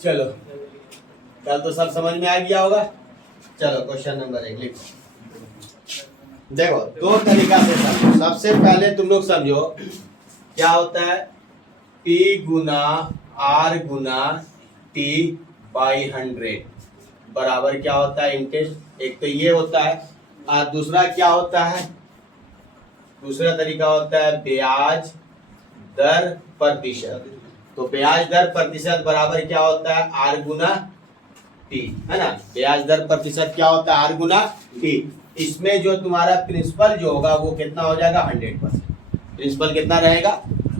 चलो कल तो सब समझ में आ गया होगा। चलो क्वेश्चन नंबर 1 लिखो। देखो दो तरीका से समझो। सबसे पहले तुम लोग समझो क्या होता है P Guna R Guna T by 100 बराबर क्या होता है इंटरेस्ट। एक तो ये होता है और दूसरा क्या होता है, दूसरा तरीका होता है ब्याज दर प्रतिशत। तो ब्याज दर प्रतिशत बराबर क्या होता है R गुना T, है ना। ब्याज दर प्रतिशत क्या होता है R गुना T। इसमें जो तुम्हारा प्रिंसिपल जो होगा वो कितना हो जाएगा 100%। प्रिंसिपल कितना रहेगा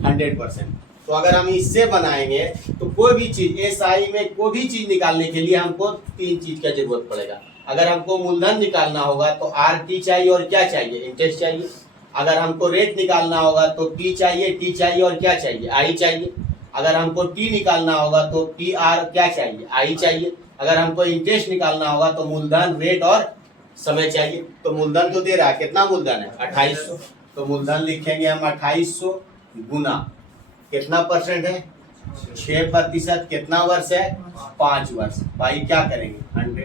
100%। तो अगर हम इससे बनाएंगे तो कोई भी चीज एसआई में कोई भी चीज निकालने के लिए हमको तीन चीज का जरूरत पड़ेगा। अगर हमको मूलधन निकालना होगा तो RT चाहिए और क्या चाहिए इंटरेस्ट चाहिए। अगर हमको रेट निकालना होगा तो P चाहिए, T चाहिए और क्या चाहिए I चाहिए। अगर हमको T निकालना होगा तो PR क्या चाहिए I चाहिए। अगर हमको इंटरेस्ट निकालना होगा तो मूलधन रेट और समय चाहिए। तो मूलधन तो दे रहा है, कितना मूलधन है 2800। तो मूलधन लिखेंगे हम 2800 गुना कितना परसेंट है 6%, कितना वर्ष है 5 वर्ष। भाई क्या करेंगे 100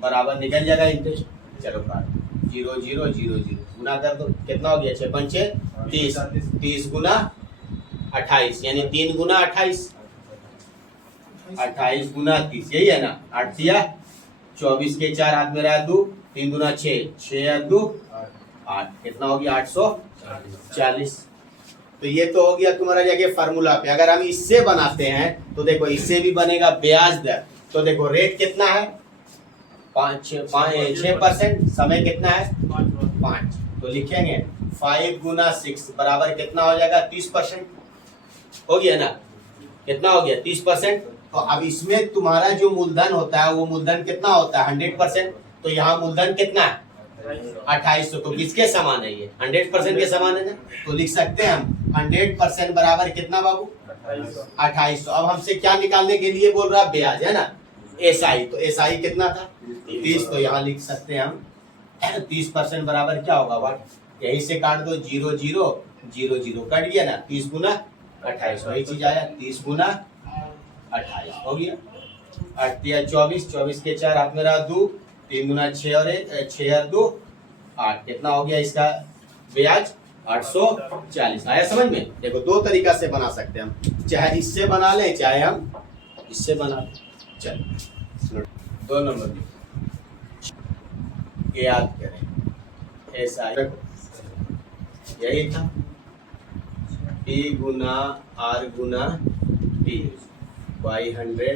बराबर निकल जाएगा इंटरेस्ट। चलो 0 0 0 0 गुना कर दो, कितना हो गया 6 पंचे 30, 30 गुना 28 यानी 3 गुना 28, 28 गुना 30 यही है ना। 8 दिया 24 के 4 हाथ में रहा 2, 3 गुना 6, 6 2 8, कितना हो गया 840। तो ये तो हो गया तुम्हारा जाके फार्मूला पे। अगर हम इससे बनाते हैं तो देखो इससे भी बनेगा ब्याज दर। तो देखो रेट कितना है 6%, समय कितना है 5। तो लिखेंगे 5 गुना 6 बराबर कितना हो जाएगा 30% हो गया ना। कितना हो गया 30%। तो अब इसमें तुम्हारा जो मूलधन होता है वो मूलधन कितना होता है 100%। तो यहाँ मूलधन कितना है 2800। तो किसके समान है ये 100% के समान है ना। तो लिख सकते हैं हम 100% बराबर कितना बाबू 2800। अब हमसे क्या निकालने के लिए बोल रहा है ब्याज, है ना एसआई। तो एसआई कितना था 30। तो यहाँ लिख सकते हैं हम 30% बराबर क्या होगा वाट, यही से काट दो 0 0 0 0 कट गया ना। 30 गुना 28 वही चीज आया 30 गुना 28 हो गया। 8 दिया 24, 24 के 4 हाथ में रहा 2, 3 गुना 6 और 1 6 और 2 8, कितना हो गया इसका ब्याज 840। आया समझ में। देखो दो तरीका से बना सकते हैं हम, चाहे इससे बना लें चाहे हम इससे बना लें। चलो 2 नंबर याद करें ऐसा यही था P Guna R Guna T by 100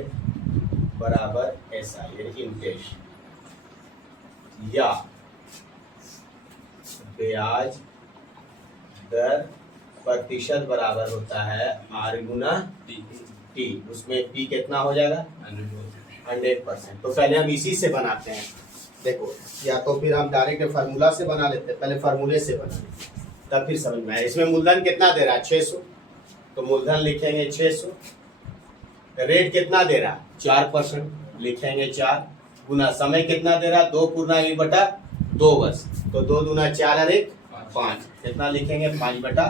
बराबर SI इंटरेस्ट या ब्याज दर प्रतिशत बराबर होता है R गुना T। उसमें P कितना हो जाएगा 100%। तो पहले हम इसी से बनाते हैं। देखो या तो फिर हम डायरेक्ट फार्मूला से बना लेते हैं, पहले फार्मूले से बना लेते हैं तब फिर समझ में आए। इसमें मूलधन कितना दे रहा है 600। तो मूलधन लिखेंगे 600, रेट कितना दे रहा है 4% लिखेंगे 4 गुना समय कितना दे रहा 2 पूर्णा 1 बटा 2 वर्ष। तो 2 दूना 4 और 1 5, कितना लिखेंगे 5 बटा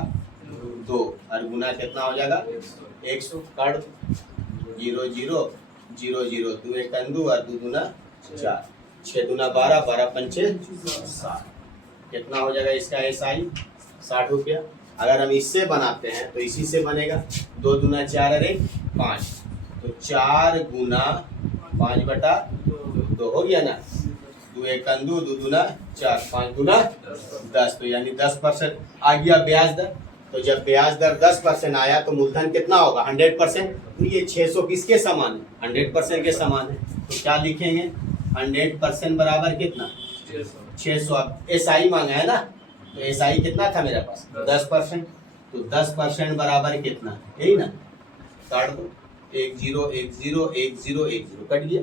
2 और गुना कितना हो जाएगा 100 काट 0 0 0 0 2 1 2 और 2 दूना 4, 6 दूना 12, 12 पंचे 60, कितना हो जाएगा इसका एसआई 60 रुपया। अगर हम इससे बनाते हैं तो इसी से बनेगा 2 दूना 4 और 1 5, तो 4 गुना 5 बटा 2 हो गया ना। 2 1 2 2 दूना 4, 5 दूना 10, तो यानी 10% आ गया ब्याज दर। तो जब ब्याज दर 10% आया तो मूलधन कितना होगा 100%। तो ये 600 किसके समान है 100% के समान है। तो क्या लिखेंगे 100% बराबर कितना 600। अब एसआई मांगा है ना, तो एसआई कितना था मेरे पास 10%। तो 10% बराबर कितना यही ना, काट दो 1 0 1 0 1 0 1 0 कट गया।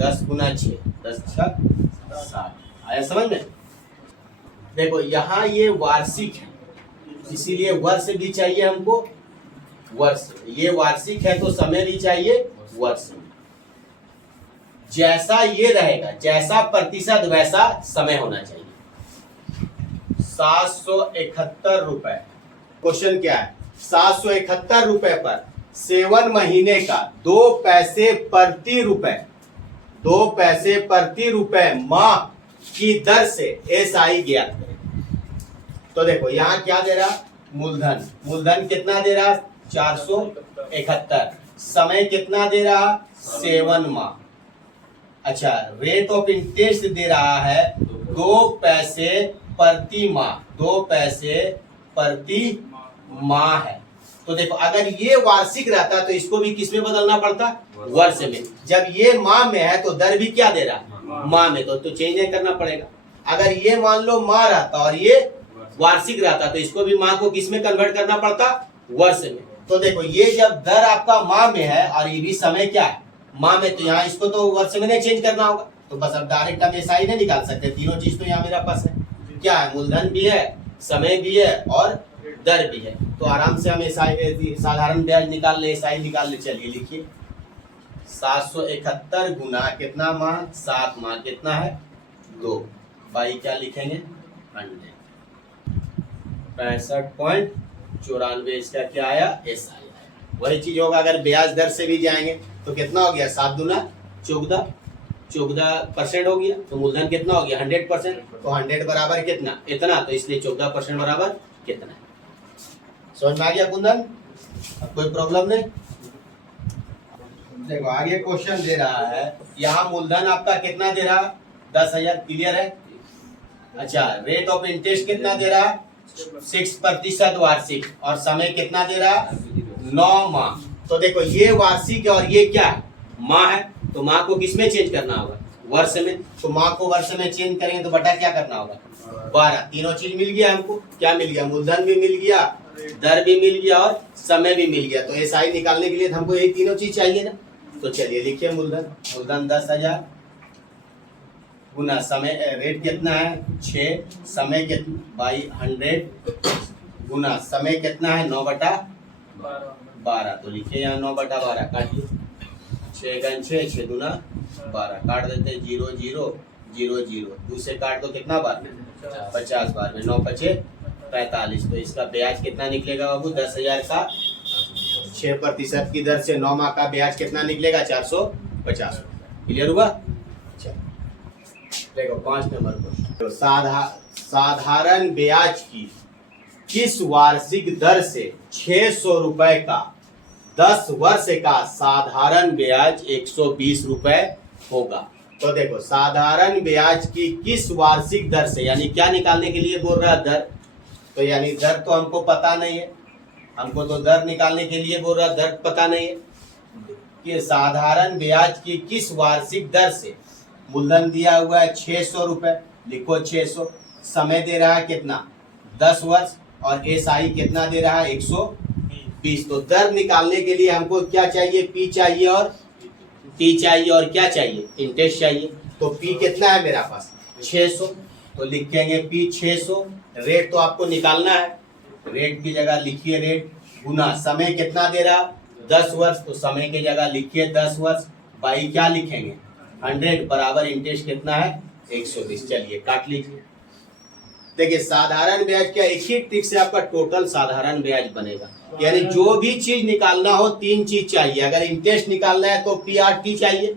10 गुना 6 10 6 60। आया समझ में। देखो यहाँ ये वार्षिक है इसीलिए वर्ष भी चाहिए हमको वर्ष। ये वार्षिक है तो समय भी चाहिए वर्ष। जैसा ये रहेगा जैसा प्रतिशत वैसा समय होना चाहिए। 771 रुपए क्वेश्चन क्या है 771 रुपए पर 7 महीने का 2 पैसे प्रति रुपए, 2 पैसे प्रति रुपए माह की दर से एसआई ज्ञात करें। तो देखो यहाँ क्या दे रहा, मूलधन, मूलधन कितना दे रहा 471, समय कितना दे रहा 7 माह। अच्छा, रेट ऑफ इंटरेस्ट दे रहा है 2 पैसे प्रति माह, 2 पैसे प्रति माह है। तो देखो अगर ये वार्षिक रहता तो इसको भी किस में बदलना पड़ता, वर्ष में। जब ये माह में है तो दर भी क्या दे रहा, माह में, तो चेंज नहीं करना पड़ेगा। अगर ये मान लो माह रहता और ये वार्षिक रहता तो इसको भी माह को किस में कन्वर्ट करना पड़ता, वर्ष में। तो देखो ये जब दर आपका माह में है और ये भी समय क्या है, माह में, तो यहाँ इसको तो वर्ष में नहीं चेंज करना होगा। तो बस अब डायरेक्ट हम ऐसा ही नहीं निकाल सकते, तीनों चीज तो यहाँ मेरा पास है, क्या है, मूलधन भी है, समय भी है और दर भी है। तो आराम से हम एसआई साधारण ब्याज निकाल ले, एसआई निकाल ले। चलिए लिखिए 771 गुना कितना माह, 7 माह, कितना है 2, बाई क्या लिखेंगे 100, 65.94 इसका क्या आया, एसआई आया। वही चीज होगा अगर ब्याज दर से भी जाएंगे तो कितना हो गया 7 दूना 14, 14% हो गया। तो मूलधन कितना हो गया 100%, तो 100 बराबर कितना, इतना, तो इसलिए 14% बराबर कितना है। समझ में आ गया कुंदन, अब कोई प्रॉब्लम नहीं। देखो आगे क्वेश्चन दे रहा है, यहाँ मूलधन आपका कितना दे रहा 10,000, क्लियर है। अच्छा, रेट ऑफ इंटरेस्ट कितना दे रहा 6% वार्षिक, और समय कितना दे रहा 9 माह। तो देखो ये वार्षिक है और ये क्या है, माह है, तो माह को किस में चेंज करना होगा, वर्ष में। तो माह को वर्ष में चेंज करेंगे तो बटा क्या करना होगा 12। तीनों चीज मिल गया हमको, क्या मिल गया, मूलधन भी मिल गया, दर भी मिल गया और समय भी मिल गया। तो एसआई निकालने के लिए हमको यही तीनों चीज चाहिए ना। तो चलिए लिखिए मूलधन, मूलधन 10,000 गुना समय, रेट कितना है 6, समय कितना बाई 100 गुना समय कितना है 9/12। तो लिखिए यहाँ 9/12 काटिए, 6 × 6, 6 दूना 12, काट देते हैं 0 0 0 0, दूसरे काट दो कितना बार में 50 बार में, 9 × 5 45। तो इसका ब्याज कितना निकलेगा बाबू 10,000 का 6% की दर से 9 माह का ब्याज कितना निकलेगा 450। क्लियर हुआ। देखो 5 नंबर क्वेश्चन, तो साधारण ब्याज की किस वार्षिक दर से 600 रुपए का 10 वर्ष का साधारण ब्याज 120 रुपए होगा। तो देखो साधारण ब्याज की किस वार्षिक दर से, यानी क्या निकालने के लिए बोल रहा है दर, तो यानी दर तो हमको पता नहीं है, हमको तो दर निकालने के लिए बोल रहा है, दर पता नहीं है कि साधारण ब्याज की किस वार्षिक दर से। मूलधन दिया हुआ है 600 रुपए, लिखो 600, समय दे रहा है कितना 10 वर्ष, और एसआई कितना दे रहा है 120। तो दर निकालने के लिए हमको क्या चाहिए, पी चाहिए और टी चाहिए, और क्या चाहिए, इंटरेस्ट चाहिए। तो पी कितना है मेरा पास 600, तो लिखेंगे पी 600। रेट तो आपको निकालना है, रेट की जगह लिखिए रेट, गुना समय कितना दे रहा 10 वर्ष, तो समय की जगह लिखिए 10 वर्ष, बाई क्या लिखेंगे 100 बराबर इंटरेस्ट कितना है 120। चलिए काट लीजिए। देखिए साधारण ब्याज क्या, एक ही ट्रिक से आपका टोटल साधारण ब्याज बनेगा। यानी जो भी चीज निकालना हो 3 चीज चाहिए। अगर इंटरेस्ट निकालना है तो PRT चाहिए,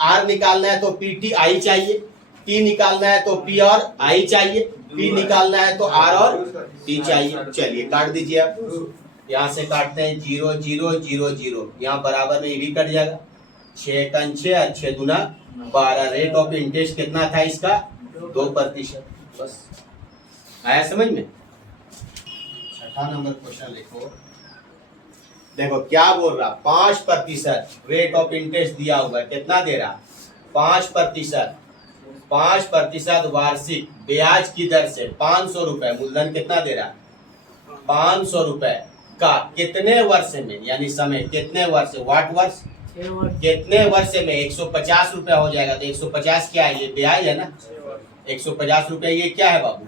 आर निकालना है तो PTI चाहिए, टी निकालना है तो P और I चाहिए, P निकालना है तो R और T चाहिए। चलिए काट दीजिए आप, यहाँ से काटते हैं 0 0 0 0, यहाँ बराबर में ये भी कट जाएगा, 6 × 6 और 6 दूना 12। रेट ऑफ इंटरेस्ट कितना था इसका 2%। बस आया समझ में। 6 नंबर क्वेश्चन लिखो। देखो क्या बोल रहा 5% रेट ऑफ इंटरेस्ट दिया हुआ, कितना दे रहा 5%, 5% वार्षिक ब्याज की दर से 500 रुपए, मूलधन कितना दे रहा 500 रुपए का कितने वर्ष में, यानी समय कितने वर्ष, वाट वर्ष, कितने वर्ष में 150 रुपया हो जाएगा। तो 150 क्या है, ये ब्याज है ना, 150 रुपया ये क्या है बाबू,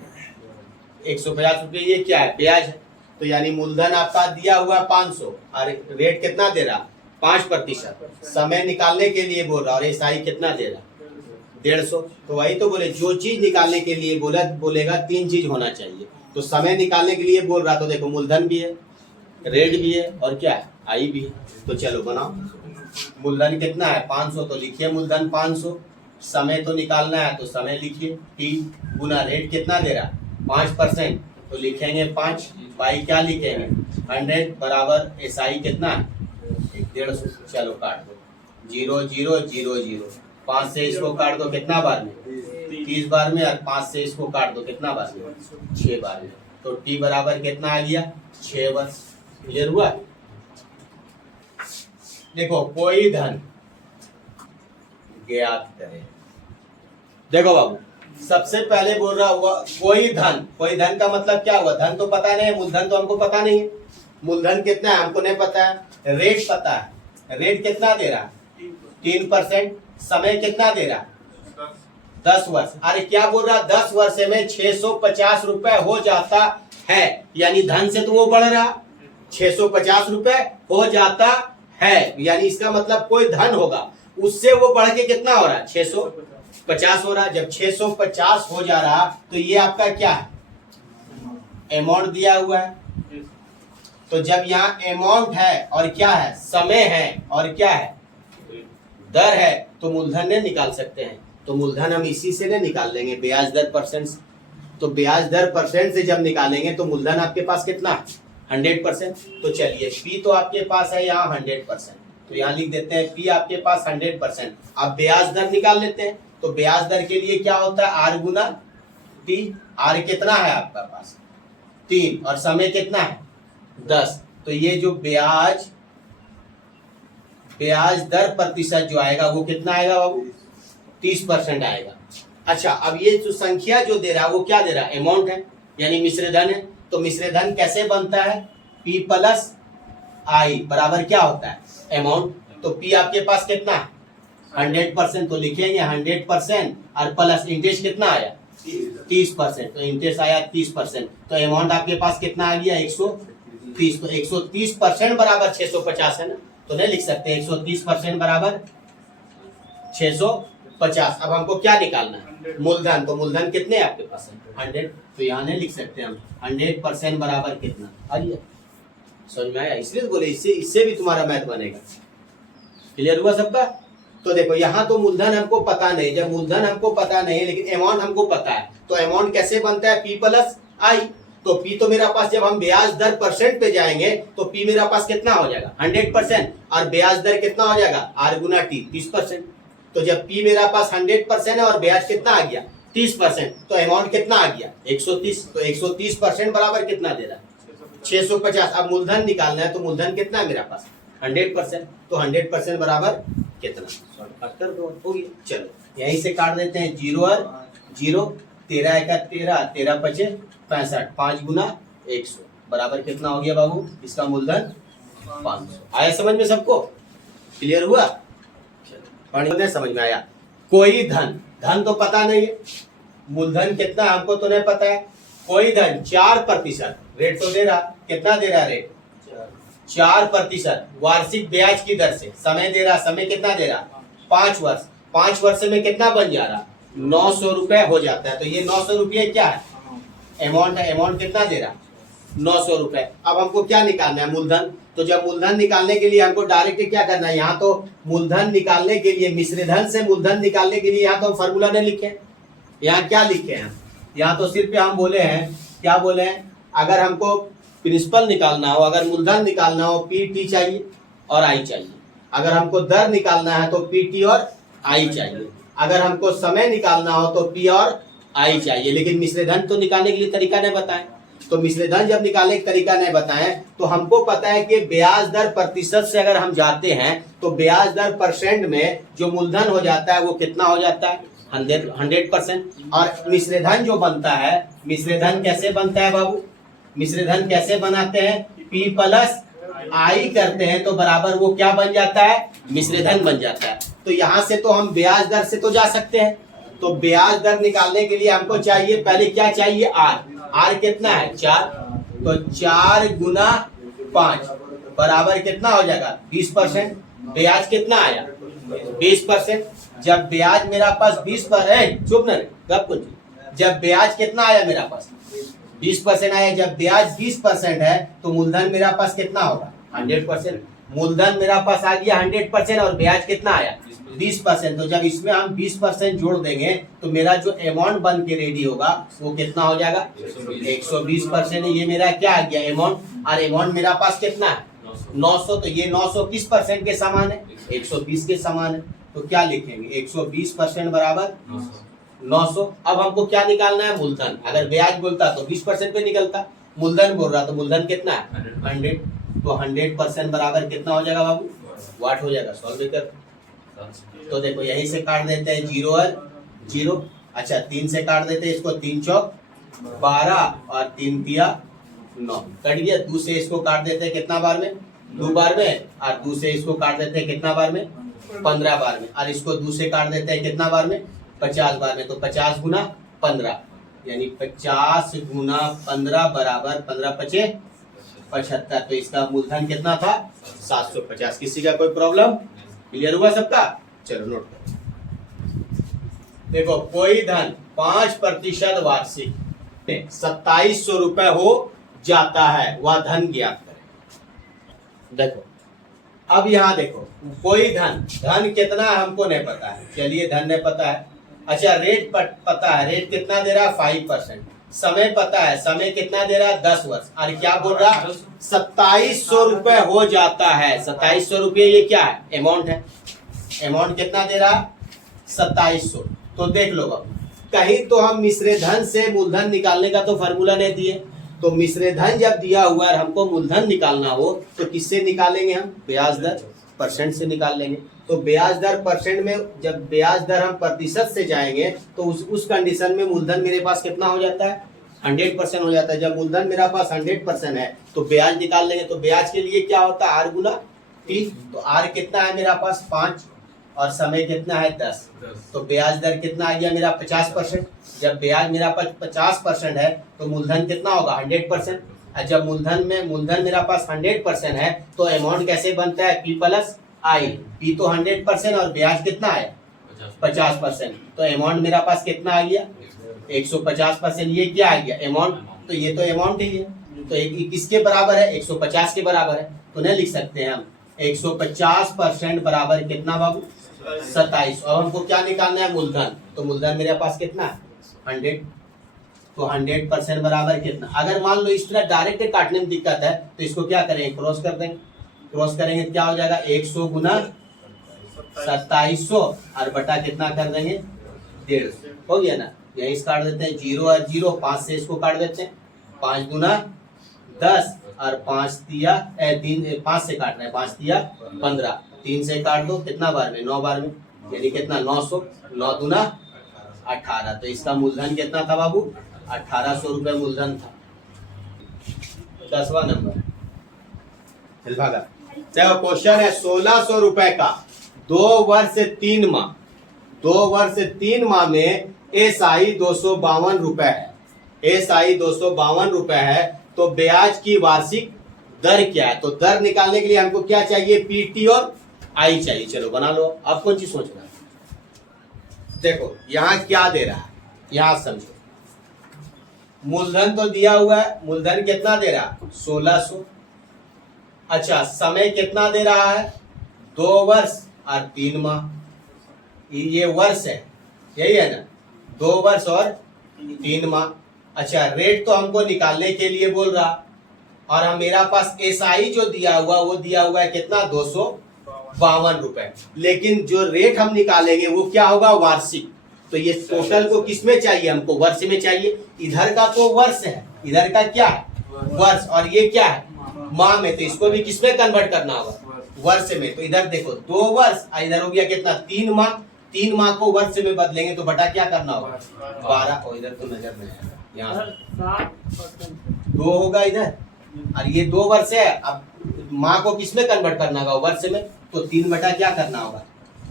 150 रुपये ये क्या है, ब्याज है। तो यानी मूलधन आपका दिया हुआ 500 और रेट कितना दे रहा 5%, समय निकालने के लिए बोल रहा, और एसआई कितना दे रहा 150। तो वही तो बोले जो चीज निकालने के लिए बोलेगा 3 चीज होना चाहिए। तो समय निकालने के लिए बोल रहा, तो देखो मूलधन भी है, रेट भी है और क्या है, आई भी है। तो चलो बनाओ। मूलधन कितना है 500, तो लिखिए मूलधन 500। समय तो निकालना है तो समय लिखिए टी गुना रेट कितना दे रहा 5%, तो लिखेंगे 5 बाई क्या लिखेंगे 100 बराबर एसआई कितना है 150। चलो काट दो 0 0 0 0, 5 से इसको काट दो कितना बार में 30 बार में, और 5 से इसको काट दो कितना बार में 6 बार में, तो टी बराबर कितना आ गया 6 वर्ष। क्लियर हुआ। देखो कोई धन ज्ञात करें। देखो बाबू सबसे पहले बोल रहा हुआ कोई धन का मतलब क्या हुआ, धन तो पता नहीं है, मूलधन तो हमको पता नहीं है, मूलधन कितना है हमको नहीं पता है, रेट पता है, रेट कितना दे रहा 3%, समय कितना दे रहा 10 वर्ष। अरे क्या बोल रहा 10 वर्ष में 650 रुपए हो जाता है, यानी धन से तो वो बढ़ रहा 650 रुपए हो जाता है, यानी इसका मतलब कोई धन होगा उससे वो बढ़ के कितना हो रहा है 650 हो रहा। जब 650 हो जा रहा तो ये आपका क्या है अमाउंट दिया हुआ है, तो जब यहाँ अमाउंट है और क्या है समय है और क्या है दर है, तो मूलधन ने निकाल सकते हैं। तो मूलधन हम इसी से ने निकाल लेंगे ब्याज दर परसेंट। तो ब्याज दर परसेंट से जब निकालेंगे तो मूलधन आपके पास कितना 100%। तो चलिए पी तो आपके पास है यहाँ 100%, तो यहाँ लिख देते हैं पी आपके पास 100%। अब ब्याज दर निकाल लेते हैं, तो ब्याज दर के लिए क्या होता है आर गुना टी। आर कितना है आपका पास 3 और समय कितना है 10, तो ये जो ब्याज दर प्रतिशत जो आएगा वो कितना आएगा बाबू 30% आएगा। अच्छा अब ये जो संख्या जो दे रहा है वो क्या दे रहा है अमाउंट है, यानी मिश्रधन है। तो मिश्रधन कैसे बनता है P प्लस आई बराबर क्या होता है अमाउंट। तो P आपके पास कितना है 100%, तो लिखेंगे 100% और प्लस इंटरेस्ट कितना आया 30%, तो इंटरेस्ट आया 30%, तो अमाउंट आपके पास कितना आ गया 130। तो 130% बराबर 650 है ना, तो नहीं लिख सकते 130% बराबर 650। अब हमको क्या निकालना है मूलधन, तो मूलधन कितने आपके पास है 100, तो यहाँ नहीं लिख सकते हम 100% बराबर कितना। आइए समझ में आया, इसलिए बोले इससे भी तुम्हारा मैथ बनेगा। क्लियर हुआ सबका। तो देखो यहाँ तो मूलधन हमको पता नहीं, जब मूलधन हमको पता नहीं लेकिन अमाउंट हमको पता है, तो अमाउंट कैसे बनता है P प्लस आई। तो P तो मेरा पास जब हम ब्याज दर परसेंट पे जाएंगे तो P मेरा पास कितना हो जाएगा 100%, और ब्याज दर कितना हो जाएगा R गुना T 30%। तो जब P मेरा पास 100% है और ब्याज कितना आ गया 30%, तो अमाउंट कितना आ गया 130। तो 130% बराबर कितना दे रहा है 650। अब मूलधन निकालना है, तो मूलधन कितना है मेरा पास 100%, तो 100% बराबर कितना शॉर्टकट कर दो हो गया। चलो यहीं से काट देते हैं 0 और 0, 13 एका 13, 13 पचे 65, 5 गुना 100 बराबर कितना हो गया बाबू इसका मूलधन 500। आया समझ में सबको, क्लियर हुआ। चलो समझ में आया। कोई धन तो पता नहीं है, मूलधन कितना हमको तो नहीं पता है। कोई धन 4% रेट तो दे रहा, कितना दे रहा रेट 4% वार्षिक ब्याज की दर से, समय दे रहा, समय कितना दे रहा 5 वर्ष, 5 वर्ष में कितना बन जा रहा 900 रुपए हो जाता है। तो ये 900 रुपये क्या है अमाउंट है, अमाउंट कितना दे रहा 900 रुपए। अब हमको क्या निकालना है मूलधन, तो जब मूलधन निकालने के लिए हमको डायरेक्ट क्या करना है, यहाँ तो मूलधन निकालने के लिए मिश्रधन से मूलधन निकालने के लिए यहाँ तो हम फॉर्मूला नहीं लिखे, यहाँ क्या लिखे हैं, यहाँ तो सिर्फ हम बोले हैं, क्या बोले हैं, अगर हमको प्रिंसिपल निकालना हो, अगर मूलधन निकालना हो PT चाहिए और I चाहिए, अगर हमको दर निकालना है तो PT और I चाहिए, अगर हमको समय निकालना हो तो P और I चाहिए। लेकिन मिश्रधन तो निकालने के लिए तरीका नहीं बताएं, तो मिश्रधन जब निकालने का तरीका नहीं बताएं तो हमको पता है कि ब्याज दर प्रतिशत से अगर हम जाते हैं तो ब्याज दर परसेंट में जो मूलधन हो जाता है वो कितना हो जाता है 100%। और मिश्रधन जो बनता है, मिश्रधन कैसे बनता है बाबू, मिश्रधन कैसे बनाते हैं P प्लस I करते हैं तो बराबर वो क्या बन जाता है मिश्रधन बन जाता है। तो यहाँ से तो हम ब्याज दर से तो जा सकते हैं, तो ब्याज दर निकालने के लिए हमको चाहिए पहले क्या चाहिए R कितना है 4, तो 4 गुना 5 बराबर कितना हो जाएगा 20%। ब्याज कितना आया 20%। जब ब्याज मेरा पास 20%, चुप न कब कुछ, जब ब्याज कितना आया मेरा पास 20% आया, जब ब्याज 20% है तो मूलधन मेरा पास कितना होगा 100%। मूलधन मेरा पास आ गया 100% और ब्याज कितना आया 20%। तो जब इसमें हम 20% जोड़ देंगे तो मेरा जो अमाउंट बन के रेडी होगा वो कितना हो जाएगा 120%। ये मेरा क्या आ गया अमाउंट, और अमाउंट मेरा पास कितना है 900। तो ये 900 किस परसेंट के समान है 120 के समान है। तो क्या लिखेंगे 120% बराबर 900। अब हमको क्या निकालना है मूलधन। अगर ब्याज बोलता तो 20% पे निकलता, मूलधन बोल रहा तो मूलधन कितना है 100। तो 100% बराबर कितना हो जाएगा बाबू वाट हो जाएगा। सॉल्व कर तो देखो यहीं से काट देते हैं 0 और 0। अच्छा 3 से काट देते हैं इसको, 3 चौक 12 और 3 दिया 9 कट गया। 2 से इसको काट देते हैं कितना बार में 2 बार में, और 2 से इसको काट देते हैं कितना बार में 15 बार में, और इसको 2 से काट देते हैं कितना बार में 50 बार में। तो 50 गुना 15 यानी 50 गुना 15 बराबर 15 पचे 75। तो इसका मूलधन कितना था 750। किसी का कोई प्रॉब्लम क्लियर हुआ सबका। चलो नोट करो। देखो कोई धन 5% वार्षिक 2700 रुपए हो जाता है, वह धन ज्ञात करें। देखो अब यहाँ देखो कोई धन कितना है हमको नहीं पता है, चलिए धन नहीं पता है। अच्छा रेट पता है, रेट कितना दे रहा है 5%। समय पता है, समय कितना दे रहा है 10 वर्ष। और क्या बोल रहा है 2700 रुपए हो जाता है। 2700 रुपये ये क्या है अमाउंट है। अमाउंट कितना दे रहा 2700। तो देख लो अब कहीं तो हम मिश्र धन से मूलधन निकालने का तो फार्मूला नहीं दिए। तो मिश्र धन जब दिया हुआ है हमको मूलधन निकालना हो तो किससे निकालेंगे हम ब्याज दर परसेंट से निकाल लेंगे। तो ब्याज दर परसेंट में जब ब्याज दर हम प्रतिशत से जाएंगे तो उस कंडीशन में मूलधन मेरे पास कितना हो जाता है 100% हो जाता है। जब मूलधन मेरा पास 100% है तो ब्याज निकाल लेंगे। तो ब्याज के लिए क्या होता है आर गुना टी। तो आर कितना है मेरा पास 5 और समय कितना है 10। तो ब्याज दर कितना आ गया मेरा 50%। जब ब्याज मेरा पास 50% है तो मूलधन कितना होगा 100%। और जब मूलधन मेरा पास 100% है तो अमाउंट कैसे बनता है पी प्लस आई। पी तो 100% और ब्याज कितना है 50%। तो अमाउंट मेरा पास कितना आ गया 150%। ये क्या आ गया अमाउंट। तो ये तो अमाउंट ही है। तो किसके बराबर है 150 के बराबर है। तो नहीं लिख सकते हैं हम 150% बराबर कितना बाबू 27। और हमको क्या निकालना है मूलधन। तो मूलधन मेरे पास कितना है 100। तो 100% बराबर कितना। अगर मान लो इस तरह डायरेक्ट काटने में दिक्कत है तो इसको क्या करेंगे क्रॉस कर देंगे। क्रॉस करेंगे तो क्या हो जाएगा 100 गुना 2700 और बटा कितना कर देंगे 150 हो गया ना। यही काट देते हैं 0 और 0 5 से इसको काट देते हैं 5 गुना 10 और 5 दिया 5 से काट रहे हैं 5 दिया 15। 3 से काट दो कितना बार में 9 बार में यानी कितना 900 9 दुना 18। तो इसका मूलधन कितना था बाबू 1800 रुपए मूलधन था। 10वां नंबर चल भागा। देखो क्वेश्चन है 1600 रुपए का 2 वर्ष 3 माह 2 वर्ष 3 माह में एसआई 252 रुपए है। एसआई 252 रुपए है तो ब्याज की वार्षिक दर क्या है। तो दर निकालने के लिए हमको क्या चाहिए पीटी और आई चाहिए। चलो बना लो। अब कौन चीज सोच रहा है। देखो यहाँ क्या दे रहा है यहाँ समझो। मूलधन तो दिया हुआ है, मूलधन कितना दे रहा है 1600। अच्छा समय कितना दे रहा है 2 वर्ष और 3 माह। ये वर्ष है यही है ना 2 वर्ष और 3 माह। अच्छा रेट तो हमको निकालने के लिए बोल रहा और हम मेरा पास एसआई जो दिया हुआ वो दिया हुआ है कितना 252 रुपए। लेकिन जो रेट हम निकालेंगे वो क्या होगा वार्षिक। तो ये टोटल को किसमें चाहिए हमको वर्ष में चाहिए। इधर का तो वर्ष है इधर का क्या है वर्ष और ये क्या है माह में। तो इसको भी किसमें कन्वर्ट करना होगा वर्ष में। तो इधर देखो 2 वर्ष इधर हो गया कितना 3 माह। 3 माह को वर्ष में बदलेंगे तो बटा क्या करना होगा 12। और इधर तो नजर नहीं आएगा यहाँ 2 होगा इधर और ये 2 वर्ष है। अब माह को किसमें कन्वर्ट करना होगा वर्ष में। तो 3 बटा क्या करना होगा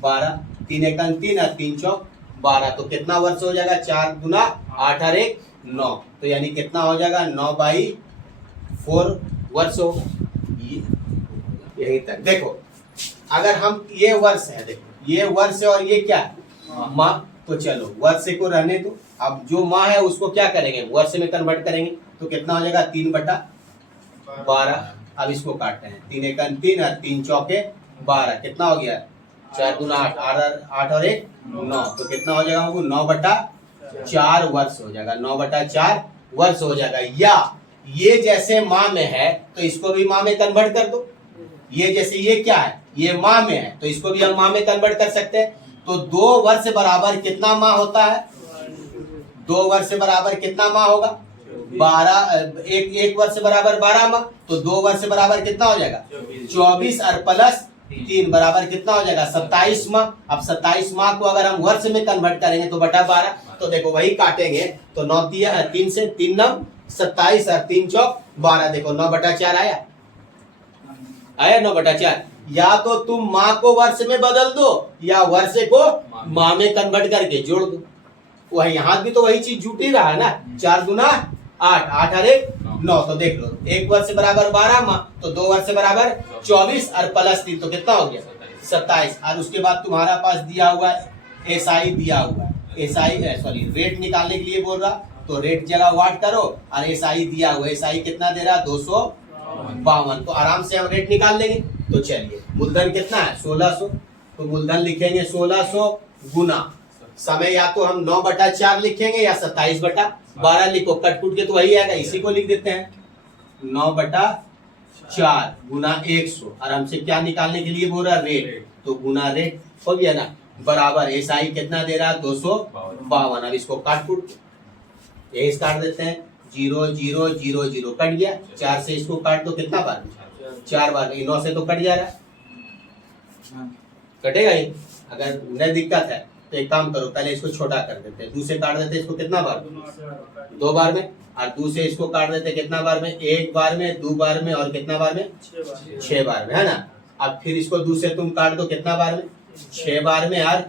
12। 3 एक 3 और 3 चौक 12। तो कितना वर्ष हो जाएगा 4 गुना 8 और 1 9। तो यानी कितना हो जाएगा 9/4 वर्ष हो। यही तक देखो अगर हम ये वर्ष है देखो ये वर्ष है और ये क्या है माह। तो चलो वर्ष को रहने दो। अब जो माह है उसको क्या करेंगे वर्ष में कन्वर्ट करेंगे। तो कितना हो जाएगा 3/12 अब इसको काटते हैं, 3 एकम 3 और 3 चौके 12, कितना हो गया 4 दूना 8, 8 और 1 9, तो कितना हो जाएगा हमको 9/4 वर्ष हो जाएगा, 9/4 वर्ष हो जाएगा। या ये जैसे माह में है तो इसको भी माह में कन्वर्ट कर दो, ये जैसे ये क्या है ये माह में है तो इसको भी हम माह में कन्वर्ट कर सकते हैं। तो 2 वर्ष बराबर कितना माह होता है, 2 वर्ष बराबर कितना माह होगा 12, एक वर्ष बराबर 12 माह, तो 2 वर्ष बराबर कितना हो जाएगा 24 और प्लस 3 बराबर कितना हो जाएगा 27 माह। अब 27 माह को अगर हम वर्ष में कन्वर्ट करेंगे तो बटा 12, तो देखो वही काटेंगे तो 9 3 से 3 9 27 और 3 चौक 12, देखो 9/4 आया 9/4। या तो तुम माह को वर्ष में बदल दो या वर्ष को माह में कन्वर्ट करके जोड़ दो, वही यहाँ भी तो वही चीज जुट ही रहा है ना, 4 दूना 8, 8 और 1 9, तो देख लो 1 वर्ष बराबर 12 माह, तो 2 वर्ष बराबर 24 और प्लस 3 तो कितना हो गया 27। और उसके बाद तुम्हारा पास दिया हुआ है एसआई दिया हुआ है, एसआई सॉरी रेट निकालने के लिए बोल रहा, तो रेट जगह वाट करो और एसआई दिया हुआ, एसआई कितना दे रहा 252, तो आराम से हम रेट निकाल लेंगे। तो चलिए मूलधन कितना है 1600, तो मूलधन लिखेंगे 1600 गुना समय, या तो हम 9/4 लिखेंगे या 27/12 लिखो, कटकुट के तो वही आएगा, इसी को लिख देते हैं 9/4 गुना 100, और हमसे क्या निकालने के लिए बोल रहा रेट, तो गुना रेट हो गया ना, बराबर एसआई कितना दे रहा 252। अब इसको काटकुट यही काट देते हैं, 0 0 0 0 कट गया, 4 से इसको काट दो कितना बार 4 बार, 9 से तो कट जा रहा है, कटेगा ही। अगर न दिक्कत है तो एक काम करो, पहले इसको छोटा कर देते हैं, 2 से काट देते हैं इसको कितना बार 2 बार में, और 2 से इसको काट देते कितना बार में 1 बार में, 2 बार में, और कितना बार में 6 बार में, है ना। अब फिर इसको 2 से तुम काट दो कितना बार में 6 बार में और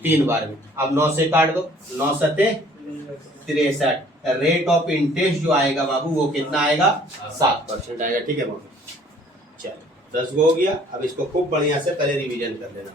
3 बार में। अब 9 से काट दो, 9 सते 63, रेट ऑफ इंटरेस्ट जो आएगा बाबू वो कितना आएगा 7% आएगा, ठीक है बाबू। चलो 10 गो हो गया, अब इसको खूब बढ़िया से पहले रिवीजन कर लेना।